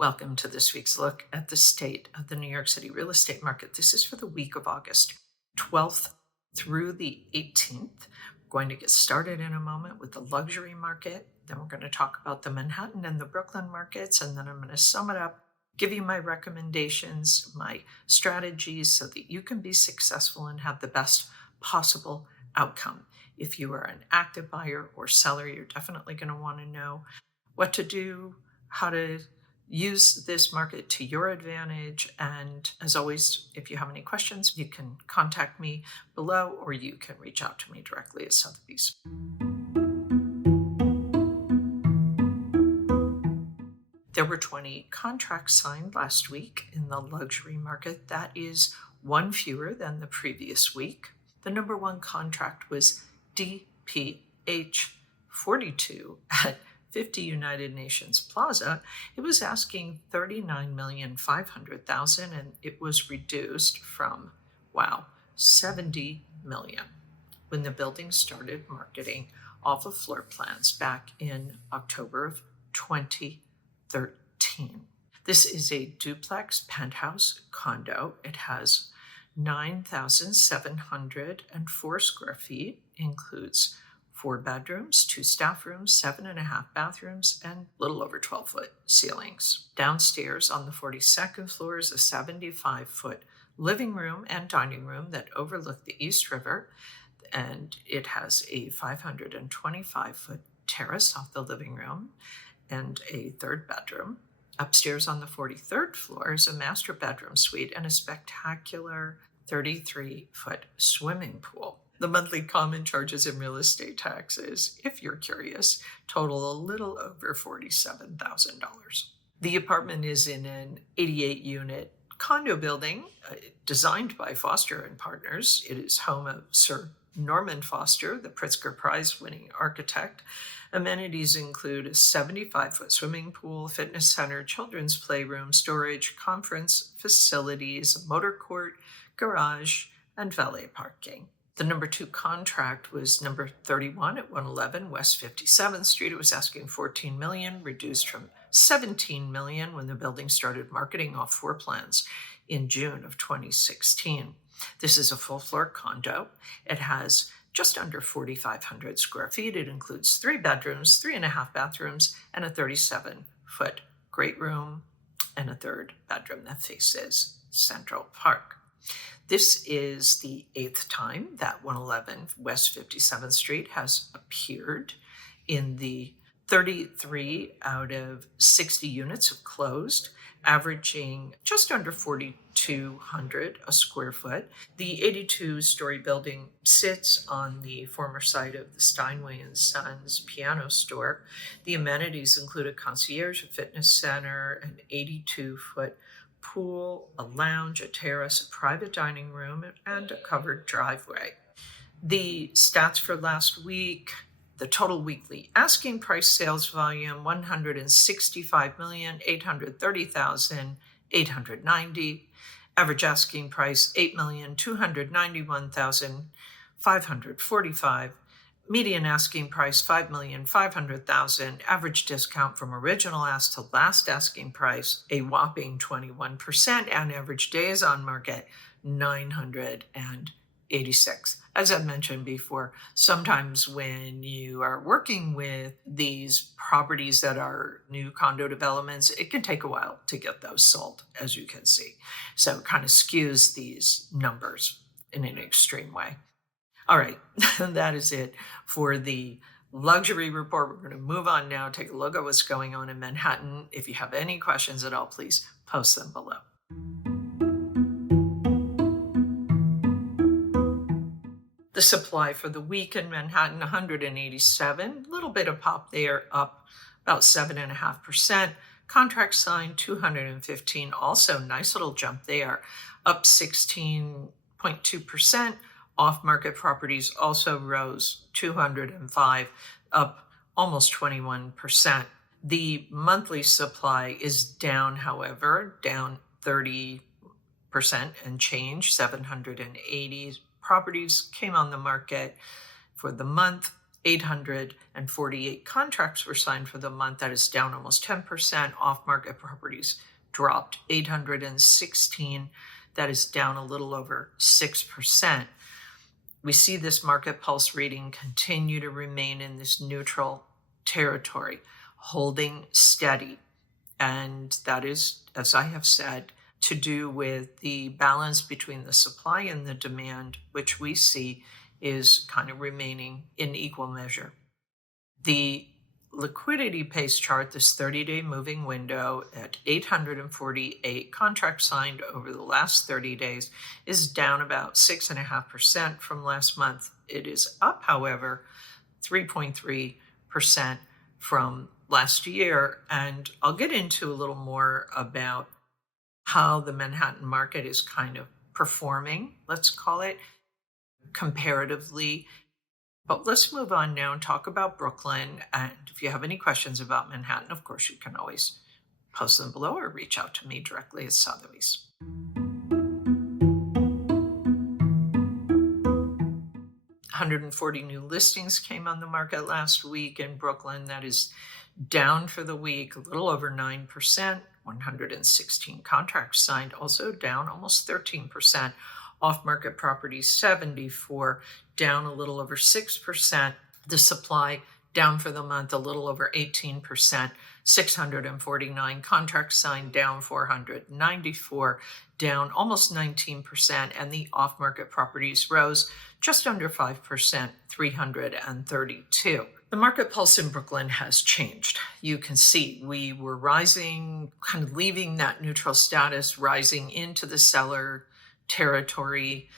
Welcome to this week's look at the state of the New York City real estate market. This is for the week of August 12th through the 18th. We're going to get started in a moment with the luxury market. Then we're going to talk about the Manhattan and the Brooklyn markets, and then I'm going to sum it up, give you my recommendations, my strategies so that you can be successful and have the best possible outcome. If you are an active buyer or seller, you're definitely going to want to know what to do, how to use this market to your advantage. And as always, if you have any questions, you can contact me below or you can reach out to me directly at Sotheby's. There were 20 contracts signed last week in the luxury market. That is one fewer than the previous week. The number one contract was DPH 42 at 50 United Nations Plaza. It was asking $39,500,000 and it was reduced from, 70 million when the building started marketing off of floor plans back in October of 2013. This is a duplex penthouse condo. It has 9,704 square feet, includes 4 bedrooms, 2 staff rooms, 7.5 bathrooms, and a little over 12-foot ceilings. Downstairs on the 42nd floor is a 75-foot living room and dining room that overlook the East River, and it has a 525-foot terrace off the living room and a 3rd bedroom. Upstairs on the 43rd floor is a master bedroom suite and a spectacular 33-foot swimming pool. The monthly common charges and real estate taxes, if you're curious, total a little over $47,000. The apartment is in an 88-unit condo building designed by Foster & Partners. It is home of Sir Norman Foster, the Pritzker Prize-winning architect. Amenities include a 75-foot swimming pool, fitness center, children's playroom, storage, conference facilities, a motor court, garage, and valet parking. The number 2 contract was number 31 at 111 West 57th Street. It was asking $14 million, reduced from $17 million when the building started marketing off floor plans in June of 2016. This is a full-floor condo. It has just under 4,500 square feet. It includes 3 bedrooms, 3.5 bathrooms, and a 37-foot great room and a 3rd bedroom that faces Central Park. This is the 8th time that 111 West 57th Street has appeared. In the 33 out of 60 units have closed, averaging just under 4,200 a square foot. The 82-story building sits on the former site of the Steinway & Sons piano store. The amenities include a concierge, a fitness center, an 82-foot pool, a lounge, a terrace, a private dining room, and a covered driveway. The stats for last week: the total weekly asking price sales volume, 165,830,890. Average asking price, 8,291,545. Median asking price, 5,500,000. Average discount from original ask to last asking price, a whopping 21%. And average days on market, 986. As I've mentioned before, sometimes when you are working with these properties that are new condo developments, it can take a while to get those sold, as you can see. So it kind of skews these numbers in an extreme way. All right, that is it for the luxury report. We're going to move on now, take a look at what's going on in Manhattan. If you have any questions at all, please post them below. The supply for the week in Manhattan, 187, a little bit of pop there, up about 7.5%. Contract signed, 215, also nice little jump there, up 16.2%. Off-market properties also rose 205, up almost 21%. The monthly supply is down, however, down 30% and change. 780 properties came on the market for the month. 848 contracts were signed for the month. That is down almost 10%. Off-market properties dropped 816. That is down a little over 6%. We see this market pulse reading continue to remain in this neutral territory, holding steady. And that is, as I have said, to do with the balance between the supply and the demand, which we see is kind of remaining in equal measure. The liquidity pace chart, this 30-day moving window at 848 contracts signed over the last 30 days, is down about 6.5% from last month. It is up, however, 3.3% from last year. And I'll get into a little more about how the Manhattan market is kind of performing, let's call it, comparatively. But let's move on now and talk about Brooklyn. And if you have any questions about Manhattan, of course, you can always post them below or reach out to me directly at Sotheby's. 140 new listings came on the market last week in Brooklyn. That is down for the week, a little over 9%. 116 contracts signed, also down almost 13%. Off-market properties, 74, down a little over 6%. The supply down for the month, a little over 18%. 649 contracts signed, down 494, down almost 19%. And the off-market properties rose just under 5%, 332. The market pulse in Brooklyn has changed. You can see we were rising, kind of leaving that neutral status, rising into the seller territory.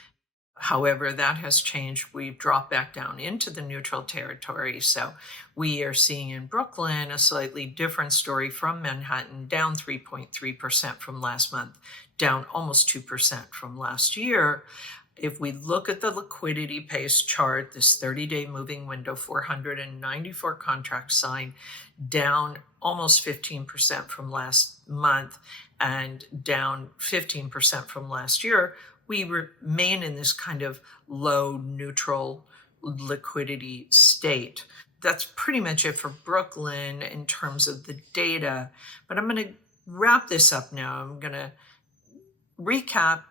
However, that has changed. We've dropped back down into the neutral territory. So we are seeing in Brooklyn a slightly different story from Manhattan, down 3.3% from last month, down almost 2% from last year. If we look at the liquidity pace chart, this 30-day moving window, 494 contracts signed, down almost 15% from last month and down 15% from last year, we remain in this kind of low neutral liquidity state. That's pretty much it for Brooklyn in terms of the data. But I'm going to wrap this up now. I'm going to recap,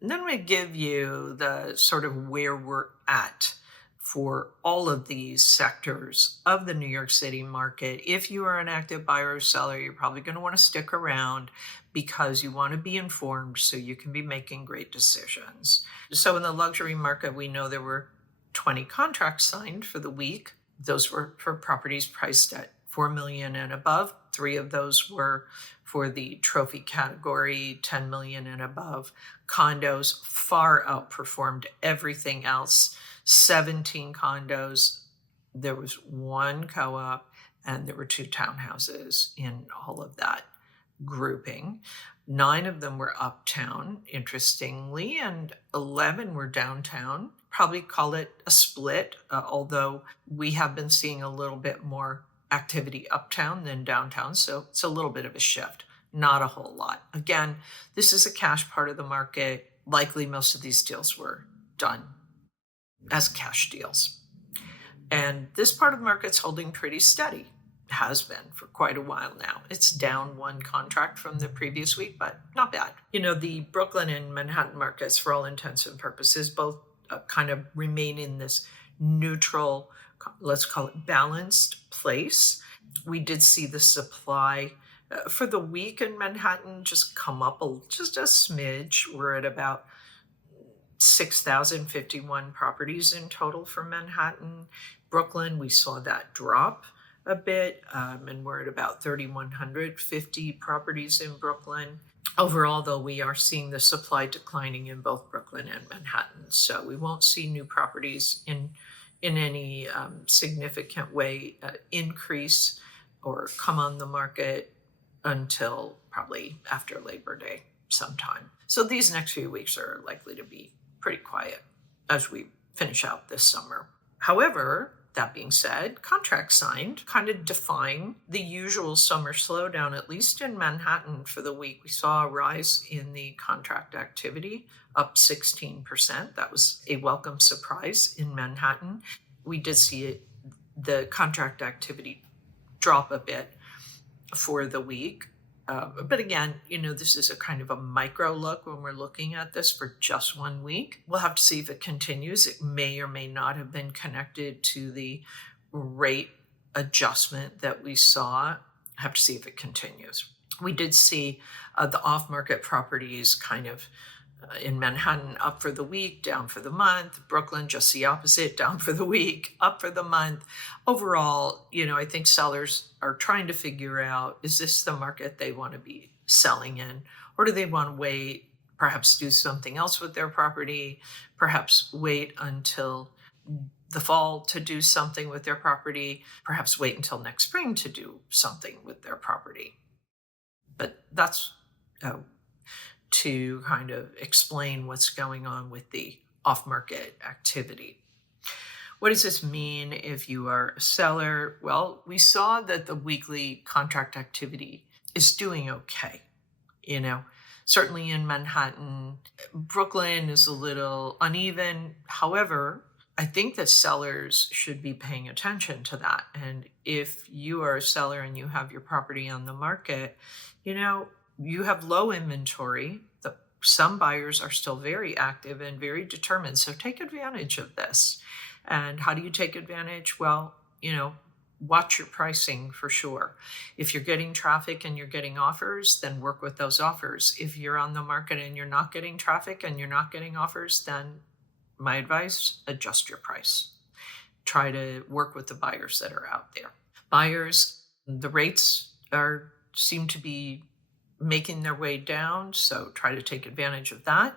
and then I'm going to give you the sort of where we're at for all of these sectors of the New York City market. If you are an active buyer or seller, you're probably going to want to stick around because you want to be informed so you can be making great decisions. So in the luxury market, we know there were 20 contracts signed for the week. Those were for properties priced at $4 million and above. 3 of those were for the trophy category, $10 million and above. Condos far outperformed everything else. 17 condos. There was 1 co-op, and there were 2 townhouses in all of that grouping. 9 of them were uptown, interestingly, and 11 were downtown. Probably call it a split, although we have been seeing a little bit more activity uptown than downtown, so it's a little bit of a shift, not a whole lot. Again, this is a cash part of the market. Likely most of these deals were done as cash deals. And this part of the market's holding pretty steady. Has been for quite a while now. It's down 1 contract from the previous week, but not bad. You know, the Brooklyn and Manhattan markets, for all intents and purposes, both kind of remain in this neutral, let's call it balanced place. We did see the supply for the week in Manhattan just come up just a smidge. We're at about 6,051 properties in total for Manhattan. Brooklyn, we saw that drop a bit, and we're at about 3,150 properties in Brooklyn. Overall, though, we are seeing the supply declining in both Brooklyn and Manhattan, so we won't see new properties in any significant way increase or come on the market until probably after Labor Day sometime. So these next few weeks are likely to be pretty quiet as we finish out this summer. However, that being said, contracts signed kind of define the usual summer slowdown, at least in Manhattan for the week. We saw a rise in the contract activity, up 16%. That was a welcome surprise in Manhattan. We did see the contract activity drop a bit for the week. But again, this is a kind of a micro look when we're looking at this for just 1 week. We'll have to see if it continues. It may or may not have been connected to the rate adjustment that we saw. Have to see if it continues. We did see the off-market properties kind of in Manhattan up for the week, down for the month. Brooklyn, just the opposite, down for the week, up for the month. Overall, I think sellers are trying to figure out, is this the market they want to be selling in? Or do they want to wait, perhaps do something else with their property, perhaps wait until the fall to do something with their property, perhaps wait until next spring to do something with their property. But that's to kind of explain what's going on with the off-market activity. What does this mean if you are a seller? Well, we saw that the weekly contract activity is doing okay. Certainly in Manhattan. Brooklyn is a little uneven. However, I think that sellers should be paying attention to that. And if you are a seller and you have your property on the market, you have low inventory. Some buyers are still very active and very determined. So take advantage of this. And how do you take advantage? Well, watch your pricing for sure. If you're getting traffic and you're getting offers, then work with those offers. If you're on the market and you're not getting traffic and you're not getting offers, then my advice, adjust your price. Try to work with the buyers that are out there. Buyers, the rates seem to be making their way down, so try to take advantage of that.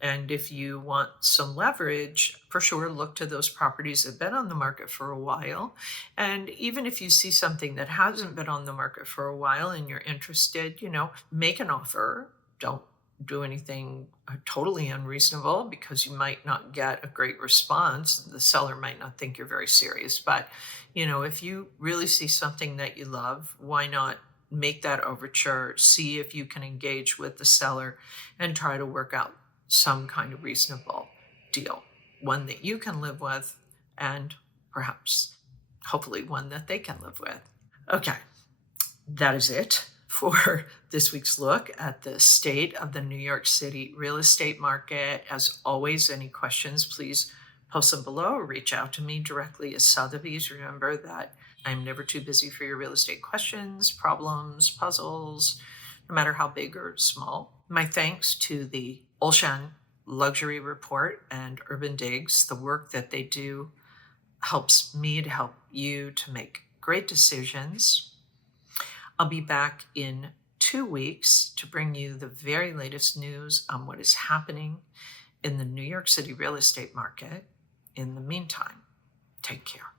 And if you want some leverage, for sure, look to those properties that have been on the market for a while. And even if you see something that hasn't been on the market for a while and you're interested, make an offer. Don't do anything totally unreasonable because you might not get a great response. The seller might not think you're very serious. But, if you really see something that you love, why not make that overture, see if you can engage with the seller and try to work out some kind of reasonable deal, one that you can live with and perhaps, hopefully, one that they can live with. Okay, that is it for this week's look at the state of the New York City real estate market. As always, any questions, please post them below or reach out to me directly as Sotheby's. Remember that I'm never too busy for your real estate questions, problems, puzzles, no matter how big or small. My thanks to the Olshan Luxury Report and Urban Digs. The work that they do helps me to help you to make great decisions. I'll be back in 2 weeks to bring you the very latest news on what is happening in the New York City real estate market. In the meantime, take care.